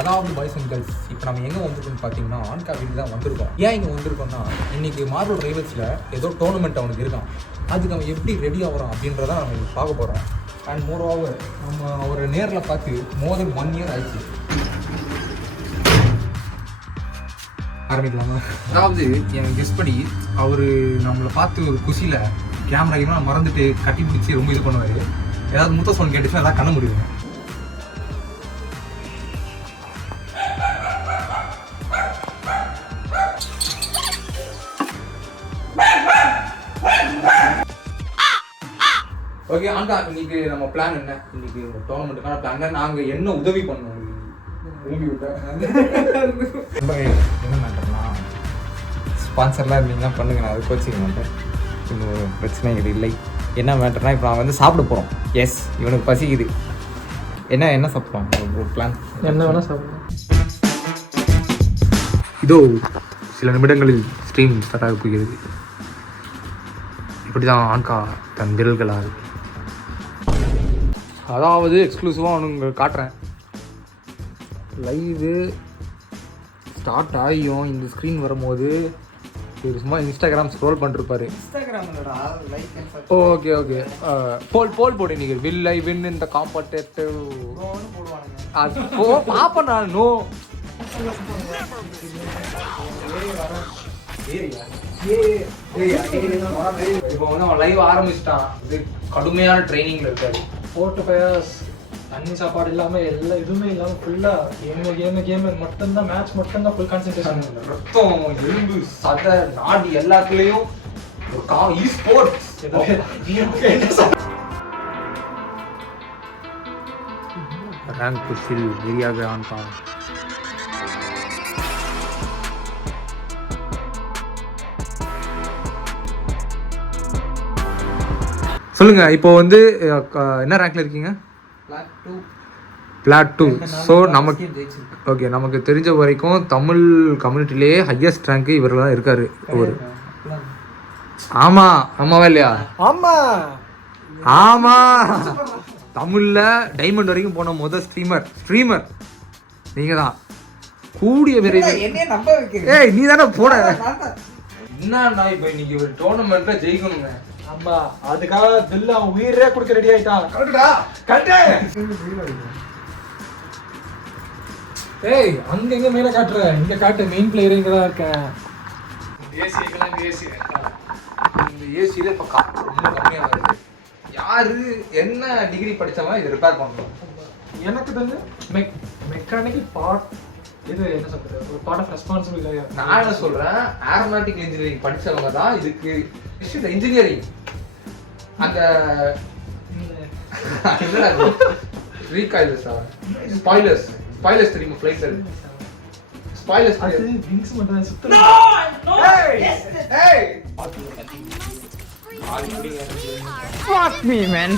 அதாவது boys and girls, இப்போ நம்ம எங்கே வந்திருக்கோம்னு பார்த்தீங்கன்னா ஆன்கா வீட்டுக்கு தான் வந்திருக்கோம். ஏன் இங்கே வந்திருக்கோம்னா, இன்றைக்கி மார்வல் ரைவல்ஸில் ஏதோ டோர்னமெண்ட் அவனுக்கு இருக்கான். அதுக்கு அவன் எப்படி ரெடி ஆகிறோம் அப்படின்றத நம்ம பார்க்க போகிறோம். அண்ட் மோர் ஓவர் நம்ம அவரை நேரில் பார்த்து மோர் தென் 1 year ஆயிடுச்சு. ஆரம்பிக்கலாமா? அதாவது என் கெஸ் படி அவர் நம்மளை பார்த்து ஒரு குஷியில் கேமரா மறந்துட்டு கட்டி பிடிச்சி ரொம்ப இது பண்ணுவார். ஏதாவது முத்த சவுண்ட் கேட்டுச்சுன்னா எல்லாம் கண்ண முடியும். ஓகே ஆண்டா, இன்னைக்கு நம்ம பிளான் என்ன? இன்னைக்கு டோர்னமெண்ட்டுக்கான பிளான் என்ன? நாங்கள் என்ன உதவி பண்ணோம்? உதவி விட்டேன் என்ன மேட்டர்னா, ஸ்பான்சர்லாம் இருந்தீங்கன்னா பண்ணுங்க, நான் அது கோச்சிக்க மாட்டேன். இன்னும் பிரச்சனைகள் இல்லை. என்ன மேட்டர்னா, இப்போ நான் வந்து சாப்பிட போகிறோம். எஸ், இவனுக்கு பசிக்குது. என்ன சாப்பிட்றோம்? ஒரு பிளான் என்ன வேணால் சாப்பிடுவோம். இதோ சில நிமிடங்களில் ஸ்ட்ரீம் ஸ்டார்ட் ஆக போகிறது. இப்படி தான் ஆன்கா தன் விரல்களால், அதாவது எக்ஸ்க்ளூசிவாக அவனுங்க காட்டுறேன். லைவு ஸ்டார்ட் ஆகியும் இந்த ஸ்க்ரீன் வரும்போது இவர் சும்மா இன்ஸ்டாகிராம் ஸ்க்ரோல் பண்ணிருப்பாரு. ஓகே ஓகே, போல் போடு. நீங்கள் வில் ஐ வின் இந்த காம்படேட்டிவ் அது பார்ப்பேன் நான். நோ இப்போ வந்து அவன் லைவ் ஆரம்பிச்சிட்டான். இது கடுமையான ட்ரைனிங்ல இருக்காரு. 4 to 5 hours தண்ணி சாப்பாடு இல்லாமல் எல்லா எதுவுமே இல்லாமல் ஃபுல்லாக கேமு மட்டும்தான், மேட்ச் மட்டும்தான் ஃபுல் கான்சென்ட்ரேஷன். ரத்தம், எலும்பு, சதை, நாடி எல்லாத்துலேயும் ஒரு ஸ்போர்ட்ஸ். ரேங்க் புஷில் வெறியாக ஆன்கா. சொல்லுங்க, இப்போ வந்து என்ன ரேங்க்ல இருக்கீங்க? பிளாட் 2. ஸோ நமக்கு ஓகே, நமக்கு தெரிஞ்ச வரைக்கும் தமிழ் கம்யூனிட்டிலேயே ஹையஸ்ட் ரேங்க் இவர்கள் தான் இருக்காரு. ஒரு ஆமாவா இல்லையா? ஆமா, தமிழ்ல டைமண்ட் வரைக்கும் போன முதல் ஸ்ட்ரீமர் நீங்க தான். கூடிய விரைவில் ஏய் நீ தானே போன. என்னன்னா இப்போ இன்னைக்கு ஒரு டோர்னமெண்ட்ல ஜெயிக்கணுங்க. ஆமா, அதுக்காக தில்ல அவன் உயிரே கொடுக்க ரெடி ஆயிட்டான். ஏய், அங்க எங்க மேல காட்டுற? இங்க காட்டு, மெயின் பிளேயர் இங்க தான் இருக்கேன். இந்த ஏசியில இப்ப காற்று ரொம்ப கம்மியா வருது. யாரு என்ன டிகிரி படிச்சவன் இதை ரிப்பேர் பண்ணணும்? எனக்கு வந்து மெக்கானிக்கல் பார்ட் இது என்ன சொல்றது, ஒரு பார்ட் ஆஃப் ரெஸ்பான்சிபிலிட்டி. நான் என்ன சொல்றேன், ஏரோநாட்டிக் இன்ஜினியரிங் படிச்சவங்க தான் இதுக்கு இன்ஜினியரிங். அந்த ரீகாயிலர்ஸ் ஸ்பாய்லர்ஸ் தெரியுமா? ஃப்ளைட்ல ஸ்பாய்லர்ஸ் அது விங்ஸ் மட்டும் சுத்தல. ஏய் fuck me man.